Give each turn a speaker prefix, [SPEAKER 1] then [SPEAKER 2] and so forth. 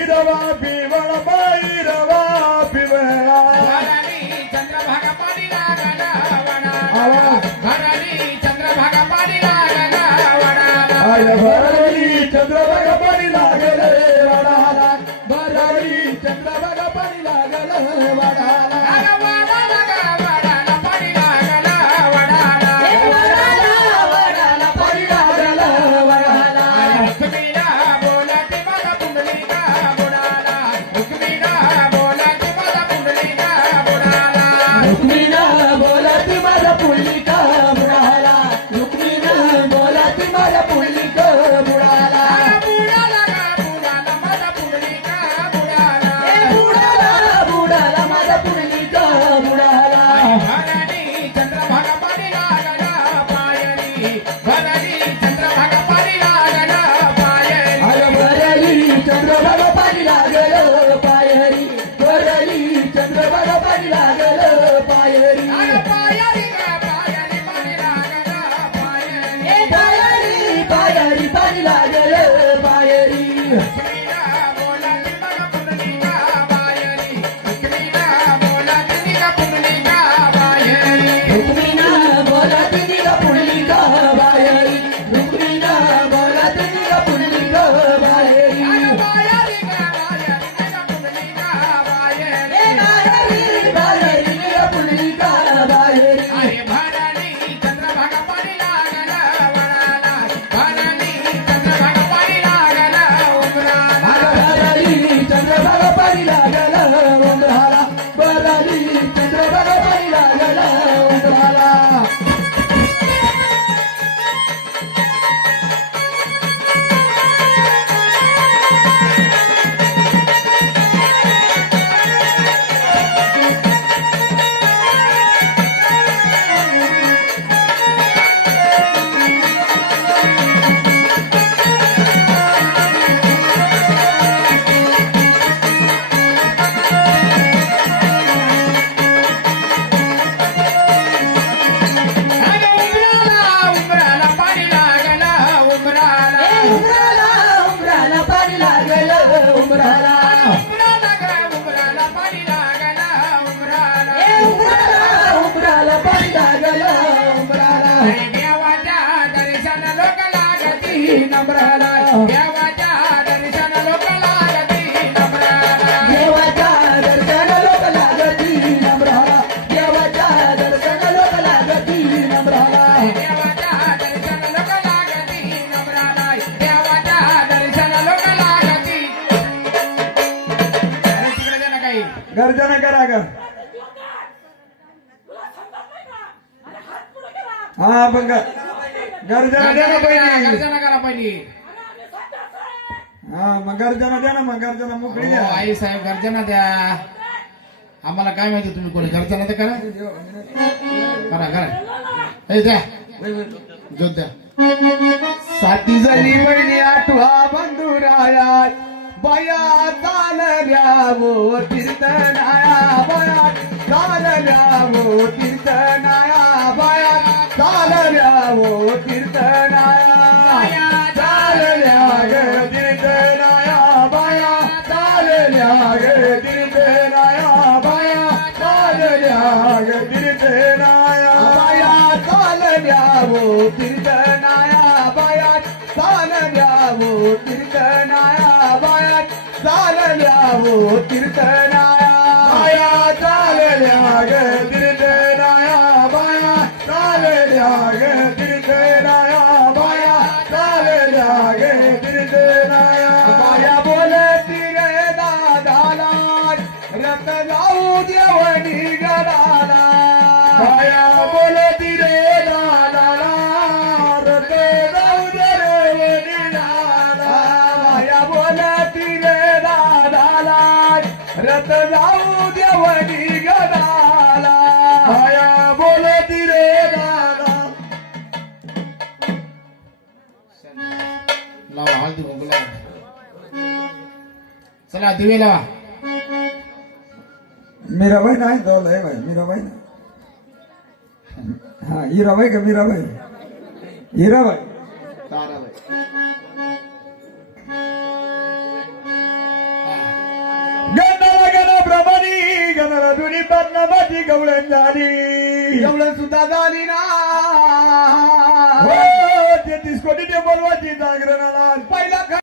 [SPEAKER 1] ఇడవా భీమడపా ఇడవా
[SPEAKER 2] భీమరా చంద్రభాగ పాడి భరణి చంద్రభాగ
[SPEAKER 1] పాడి భరణి చంద్రభాగ పాడి భరణి చంద్రభాగ 不要不要 उमराला उमराला पाणी लागला उमराला उमराला उमराला पाणी लागला उमराला देवाच्या दर्शन लोक लागती नम्राला. देवा
[SPEAKER 2] हा मग गर्जना द्या ना पहिली.
[SPEAKER 1] गर्जना करा पहिली.
[SPEAKER 2] हा मग गर्जना द्या ना मग गर्जना मोकळी द्या.
[SPEAKER 1] आई साहेब गर्जना द्या. आम्हाला काय माहिती तुम्ही कोणी गर्जना तर करा? करा करा. हे द्या. जोत द्या.
[SPEAKER 2] साती झाली बहिणी आठवा बंधुरायात बया चालल्यावो तीर्थनाया बया चालल्यावो तीर्थनाया बया चालल्यावो तीर्थनाया चालल्या ग तीर्थनाया बया चालल्या ग तीर्थनाया बया चालल्या ग तीर्थनाया बया चालल्यावो तीर्थनाया बया चालल्यावो तीर्थनाया बया चालल्यावो तीर्थनाया बया चालल्या जाऊ गडाला. बाया बोलती रे दादाला रत जाऊ देवणी गडाला बाया बोलती रे दादाला रत जाऊ देवणी गडाला. बाया बोलती रे दादा
[SPEAKER 1] लावा हळदी चला दिवे लावा
[SPEAKER 2] मीराबाई नाही जाऊ लय बाई मीराबाई ना हा हिराबाई का मीराबाई हिराबाई गणला गण प्रमाणी गणला पद्मावती गवळण झाली गवळण सुद्धा झाली ना तेहतीस कोटी ते बोलवायची जागरणाला